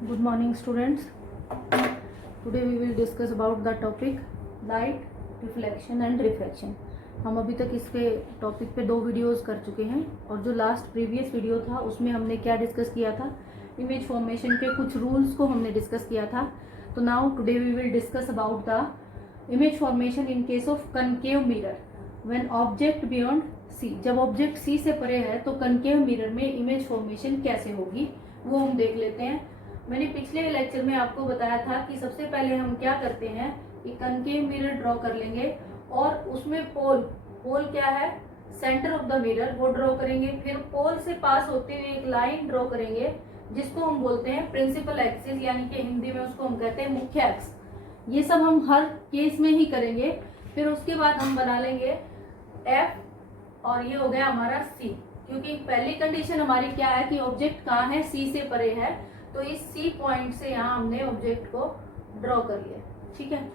Good morning, students. Today we will discuss about the topic light, reflection and refraction. हम अभी तक इसके topic पे 2 वीडियोस कर चुके हैं और जो लास्ट प्रीवियस वीडियो था उसमें हमने क्या डिस्कस किया था, इमेज फॉर्मेशन के कुछ रूल्स को हमने डिस्कस किया था. तो now today we will discuss about the image formation in case of concave mirror when object beyond C. जब ऑब्जेक्ट सी से परे है तो कनकेव मिरर में इमेज फॉर्मेशन कैसे होगी वो हम देख लेते हैं. मैंने पिछले लेक्चर में आपको बताया था कि सबसे पहले हम क्या करते हैं कि कनकेव मिरर ड्रॉ कर लेंगे और उसमें पोल क्या है, सेंटर ऑफ द मिरर, वो ड्रॉ करेंगे. फिर पोल से पास होते हुए एक लाइन ड्रॉ करेंगे जिसको हम बोलते हैं प्रिंसिपल एक्सिस, यानी कि हिंदी में उसको हम कहते हैं मुख्य एक्स. ये सब हम हर केस में ही करेंगे. फिर उसके बाद हम बना लेंगे एफ और ये हो गया हमारा सी, क्योंकि पहली कंडीशन हमारी क्या है कि ऑब्जेक्ट कहाँ है, सी से परे है. तो इस सी पॉइंट से यहाँ हमने ऑब्जेक्ट को ड्रॉ कर लिया. ठीक है.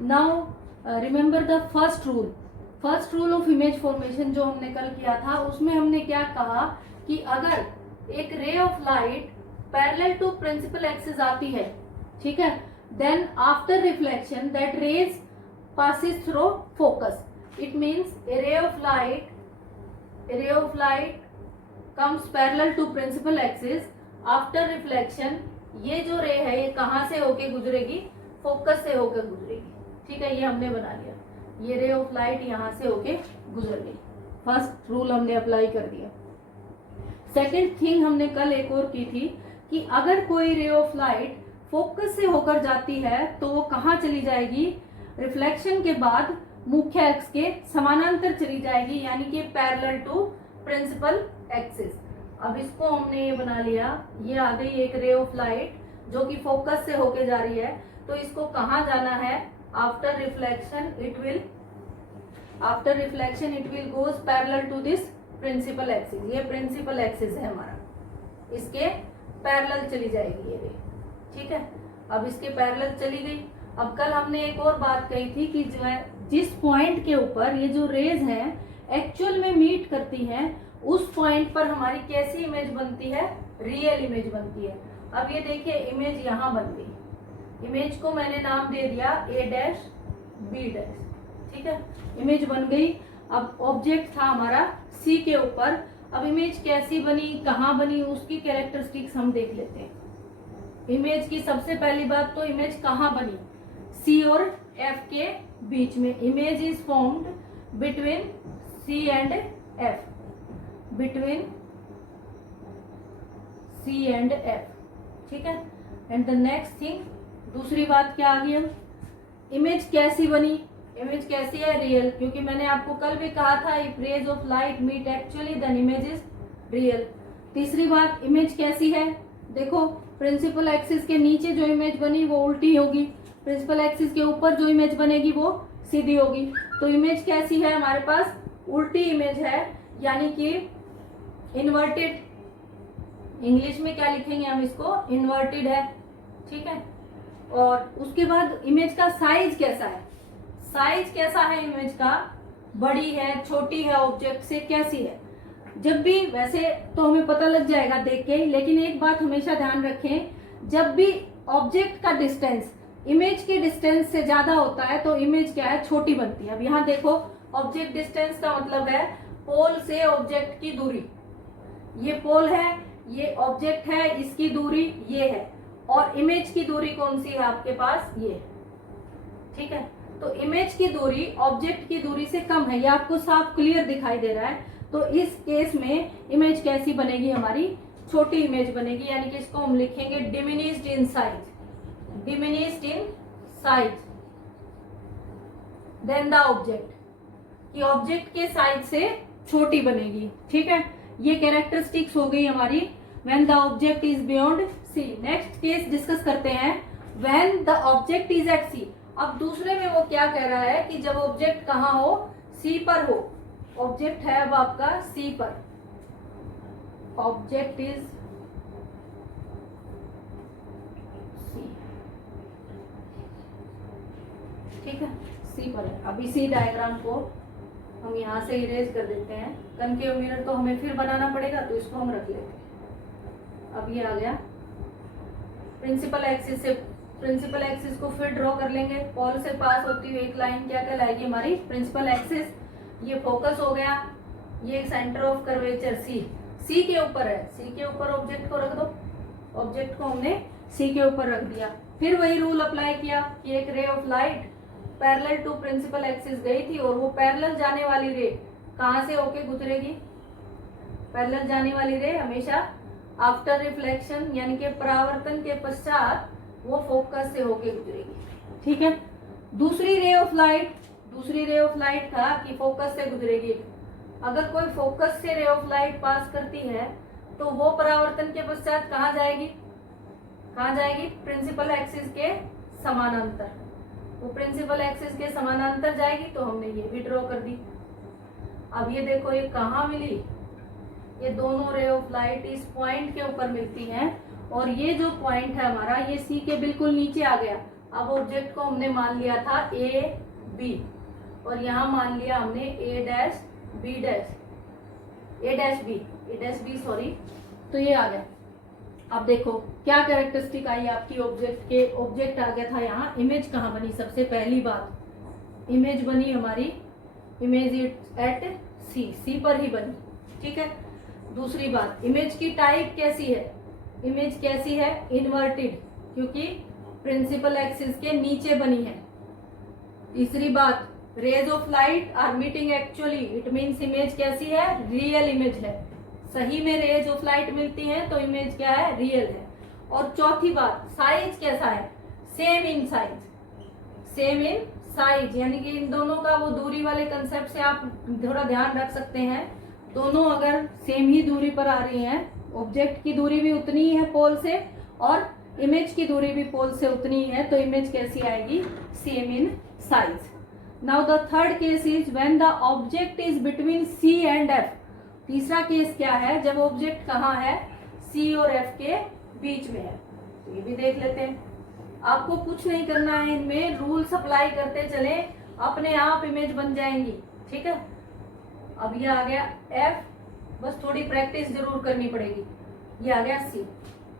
Now remember the first rule of image formation जो हमने कल किया था, उसमें हमने क्या कहा कि अगर एक ray of light parallel to principal axis आती है, ठीक है, then after reflection that rays passes through focus. It means a ray of light comes parallel to principal axis. After reflection ये जो रे है ये कहाँ से होके गुजरेगी, फोकस से होकर गुजरेगी. ठीक है, ये हमने बना लिया. ये रे ऑफ लाइट यहाँ से होके गुजर गई. फर्स्ट रूल हमने अप्लाई कर दिया. सेकेंड थिंग हमने कल एक और की थी कि अगर कोई रे ऑफ लाइट फोकस से होकर जाती है तो वो कहाँ चली जाएगी, रिफ्लेक्शन के बाद मुख्य एक्स के समानांतर चली जाएगी, यानी कि पैरेलल टू प्रिंसिपल एक्सिस. अब इसको हमने ये बना लिया, ये आ गई एक रे ऑफ लाइट जो कि फोकस से होके जा रही है. तो इसको कहाँ जाना है, after reflection it will goes parallel to this principal axis. ये प्रिंसिपल एक्सिस है हमारा, इसके पैरेलल चली जाएगी ये रे. ठीक है, अब इसके पैरेलल चली गई. अब कल हमने एक और बात कही थी कि जो है जिस पॉइंट के ऊपर ये जो रेज हैं एक्चुअल में मीट करती हैं, उस पॉइंट पर हमारी कैसी इमेज बनती है, रियल इमेज बनती है. अब ये देखिए इमेज यहाँ बन गई. इमेज को मैंने नाम दे दिया A डैश B डैश. ठीक है, इमेज बन गई. अब ऑब्जेक्ट था हमारा C के ऊपर. अब इमेज कैसी बनी, कहाँ बनी, उसकी कैरेक्टरिस्टिक्स हम देख लेते हैं. इमेज की सबसे पहली बात तो इमेज कहाँ बनी, C और F के बीच में. Image is formed between C and F, between C and F. ठीक है. एंड द नेक्स्ट थिंग, दूसरी बात क्या आ गई, इमेज कैसी बनी, इमेज कैसी है, रियल, क्योंकि मैंने आपको कल भी कहा था if rays of light meet actually then image is real. तीसरी बात, इमेज कैसी है, देखो प्रिंसिपल एक्सिस के नीचे जो इमेज बनी वो उल्टी होगी, प्रिंसिपल एक्सिस के ऊपर जो इमेज बनेगी वो सीधी होगी. तो इमेज कैसी है हमारे पास, उल्टी इमेज है, यानी कि इन्वर्टेड. इंग्लिश में क्या लिखेंगे हम इसको, इन्वर्टेड है. ठीक है. और उसके बाद इमेज का साइज कैसा है, साइज कैसा है इमेज का, बड़ी है, छोटी है, ऑब्जेक्ट से कैसी है. जब भी, वैसे तो हमें पता लग जाएगा देख के, लेकिन एक बात हमेशा ध्यान रखें, जब भी ऑब्जेक्ट का डिस्टेंस इमेज के डिस्टेंस से ज्यादा होता है तो इमेज क्या है, छोटी बनती है. अब यहाँ देखो, ऑब्जेक्ट डिस्टेंस का मतलब है पोल से ऑब्जेक्ट की दूरी. ये पोल है, ये ऑब्जेक्ट है, इसकी दूरी ये है, और इमेज की दूरी कौन सी है आपके पास, ये. ठीक है. तो इमेज की दूरी ऑब्जेक्ट की दूरी से कम है, ये आपको साफ क्लियर दिखाई दे रहा है. तो इस केस में इमेज कैसी बनेगी हमारी, छोटी इमेज बनेगी, यानी कि इसको हम लिखेंगे diminished in size, diminished in size then the object, कि ऑब्जेक्ट के साइज से छोटी बनेगी. ठीक है. ये कैरेक्टरिस्टिक्स हो गई हमारी when the object is beyond C. Next case discuss करते हैं, when the object is at C. अब दूसरे में वो क्या कह रहा है कि जब ऑब्जेक्ट कहाँ हो, सी पर हो. ऑब्जेक्ट है अब आपका सी पर, ऑब्जेक्ट इज सी. ठीक है, सी पर है. अब इसी डायग्राम को हम यहाँ से इरेज कर देते हैं. कनकेव मिरर तो हमें फिर बनाना पड़ेगा, तो इसको हम रख लेते हैं. अब ये आ गया प्रिंसिपल एक्सिस को फिर ड्रॉ कर लेंगे। पॉल से पास होती हुई एक लाइन क्या कहलाएगी हमारी प्रिंसिपल एक्सिस। ये फोकस हो गया, ये सेंटर ऑफ कर्वेचर सी के ऊपर है, सी के ऊपर ऑब्जेक्ट को रख दो, ऑब्जेक्ट को हमने सी के ऊपर रख दिया। फिर वही रूल अप्लाई किया कि एक ray of light parallel to principal axis गई थी और वो पैरेलल जाने वाली रे कहां से होके गुजरेगी, पैरेलल जाने वाली रे हमेशा आफ्टर रिफ्लेक्शन यानी कि परावर्तन के पश्चात वो फोकस से होके गुजरेगी। ठीक है। दूसरी रे ऑफ लाइट था कि फोकस से गुजरेगी। अगर कोई फोकस से रे ऑफ लाइट पास करती है तो वो परावर्तन के पश्चात कहाँ जाएगी, प्रिंसिपल एक्सिस के समानांतर। वो प्रिंसिपल एक्सिस के समानांतर जाएगी, तो हमने ये भी ड्रॉ कर दी। अब ये देखो ये कहाँ मिली, ये दोनों रे ऑफ लाइट इस पॉइंट के ऊपर मिलती हैं और ये जो पॉइंट है हमारा ये सी के बिल्कुल नीचे आ गया। अब ऑब्जेक्ट को हमने मान लिया था ए बी और यहाँ मान लिया हमने ए डैश बी सॉरी, तो ये आ गया। अब देखो क्या कैरेक्टरिस्टिक आई आपकी ऑब्जेक्ट आ गया था यहाँ। इमेज कहाँ बनी, सबसे पहली बात इमेज बनी हमारी, इमेज एट सी पर ही बनी। ठीक है। दूसरी बात इमेज की टाइप कैसी है, इमेज कैसी है इन्वर्टेड, क्योंकि प्रिंसिपल एक्सिस के नीचे बनी है। तीसरी बात rays of light are meeting actually, it means image कैसी है, रियल इमेज है। सही में रेज ऑफ लाइट मिलती है तो इमेज क्या है, रियल है। और चौथी बात साइज कैसा है, सेम इन साइज, यानी कि इन दोनों का वो दूरी वाले कंसेप्ट से आप थोड़ा ध्यान रख सकते हैं। दोनों अगर सेम ही दूरी पर आ रही हैं, ऑब्जेक्ट की दूरी भी उतनी ही है पोल से और इमेज की दूरी भी पोल से उतनी ही है, तो इमेज कैसी आएगी, same in size. Now the third case is when the object is between C and F. तीसरा केस क्या है, जब ऑब्जेक्ट कहाँ है, सी और एफ के बीच में है। तो ये भी देख लेते हैं। आपको कुछ नहीं करना है, इनमें रूल्स अप्लाई करते चले, अपने आप इमेज बन जाएंगी। ठीक है। अब ये आ गया एफ, बस थोड़ी प्रैक्टिस जरूर करनी पड़ेगी। ये आ गया सी।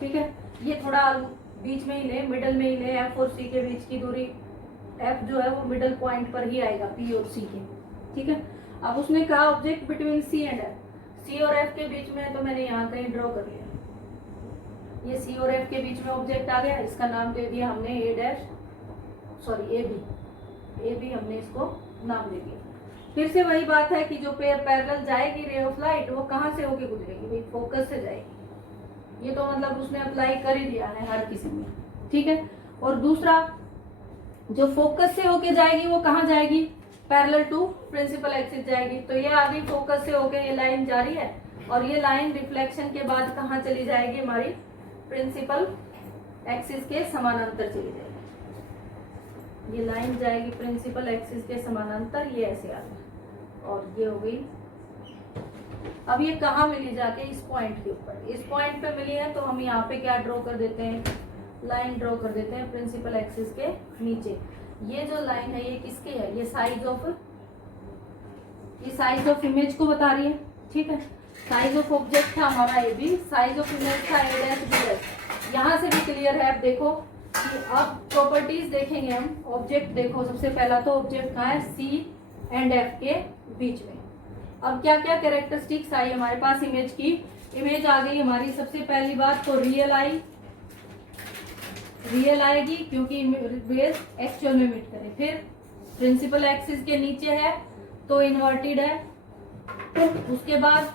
ठीक है। ये थोड़ा बीच में ही ले, मिडल में ही ले, एफ और सी के बीच की दूरी, एफ जो है वो मिडल पॉइंट पर ही आएगा पी और सी के। ठीक है। अब उसने कहा object between C and F, C और एफ के बीच में है, तो मैंने यहाँ कहीं ड्रॉ कर लिया। ये सी और एफ के बीच में ऑब्जेक्ट आ गया, इसका नाम दे दिया हमने ए बी हमने इसको नाम दे दिया। फिर से वही बात है कि जो पैरेलल जाएगी रे ऑफ लाइट वो कहाँ से होके गुजरेगी, भाई फोकस से जाएगी। ये तो मतलब उसने अप्लाई कर ही दिया है हर किसी में। ठीक है। और दूसरा जो फोकस से होके जाएगी वो कहाँ जाएगी, पैरेलल टू प्रिंसिपल एक्सिस जाएगी। तो ये आगे फोकस से होके ये लाइन जारी है और ये लाइन रिफ्लेक्शन के बाद कहाँ चली जाएगी, हमारी प्रिंसिपल एक्सिस के समानांतर चली जाएगी। ये लाइन जाएगी प्रिंसिपल एक्सिस के समानांतर, ये ऐसे आ गया और ये हो गई। अब ये कहाँ मिली जाके, इस पॉइंट के ऊपर, इस पॉइंट पे मिली है, तो हम यहाँ पे क्या ड्रॉ कर देते हैं, लाइन ड्रॉ कर देते हैं प्रिंसिपल एक्सिस के नीचे। ये जो लाइन है ये किसकी है, ये साइज ऑफ इमेज को बता रही है। ठीक है। साइज ऑफ ऑब्जेक्ट था हमारा A B, size of image था ए डैश बी डैश। यहाँ से भी क्लियर है। अब देखो कि अब प्रॉपर्टीज देखेंगे हम। ऑब्जेक्ट देखो, सबसे पहला तो ऑब्जेक्ट कहाँ है, सी एंड एफ के बीच में। अब क्या क्या कैरेक्टरिस्टिक्स आई हमारे पास इमेज की, इमेज आ गई हमारी। सबसे पहली बात तो रियल आएगी क्योंकि बेस एक्चुअल में मीट करे। फिर प्रिंसिपल एक्सिस के नीचे है तो इन्वर्टेड है। उसके बाद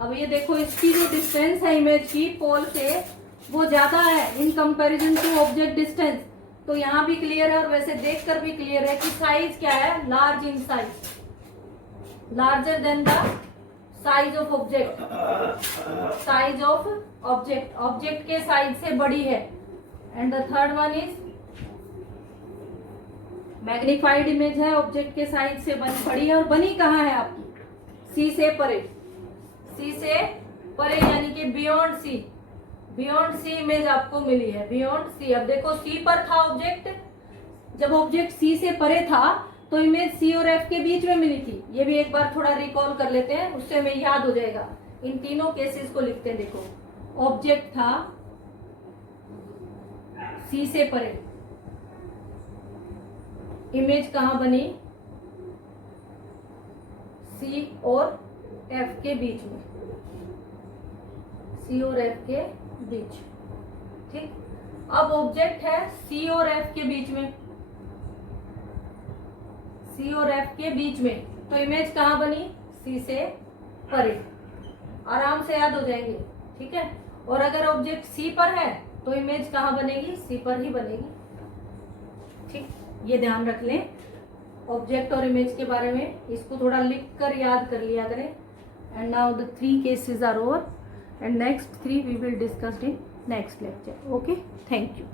अब ये देखो इसकी जो डिस्टेंस है इमेज की पोल से वो ज्यादा है in comparison to object distance. तो यहाँ भी क्लियर है और वैसे देखकर भी क्लियर है कि साइज क्या है, large in size, larger than the size of object, object के साइज से बड़ी है। And the third one is magnified image है, ऑब्जेक्ट के साइज से बड़ी है। और बनी कहाँ है आपकी, सी से परे यानी कि बियॉन्ड सी इमेज आपको मिली है, बियॉन्ड सी। अब देखो सी पर था ऑब्जेक्ट, जब ऑब्जेक्ट सी से परे था तो इमेज सी और एफ के बीच में मिली थी। ये भी एक बार थोड़ा रिकॉल कर लेते हैं, उससे हमें याद हो जाएगा। इन तीनों केसेस को लिखते हैं। देखो ऑब्जेक्ट था सी से परे इमेज कहाँ बनी, सी और एफ के बीच में, सी और एफ के बीच। ठीक, अब ऑब्जेक्ट है सी और एफ के बीच में, सी और एफ के बीच में, तो इमेज कहाँ बनी, सी से परे। आराम से याद हो जाएंगे। ठीक है, और अगर ऑब्जेक्ट सी पर है तो इमेज कहाँ बनेगी, सी पर ही बनेगी। ठीक, ये ध्यान रख लें ऑब्जेक्ट और इमेज के बारे में, इसको थोड़ा लिख कर याद कर लिया करें। And now the 3 cases are over and next 3 we will discuss in next lecture. Okay, thank you.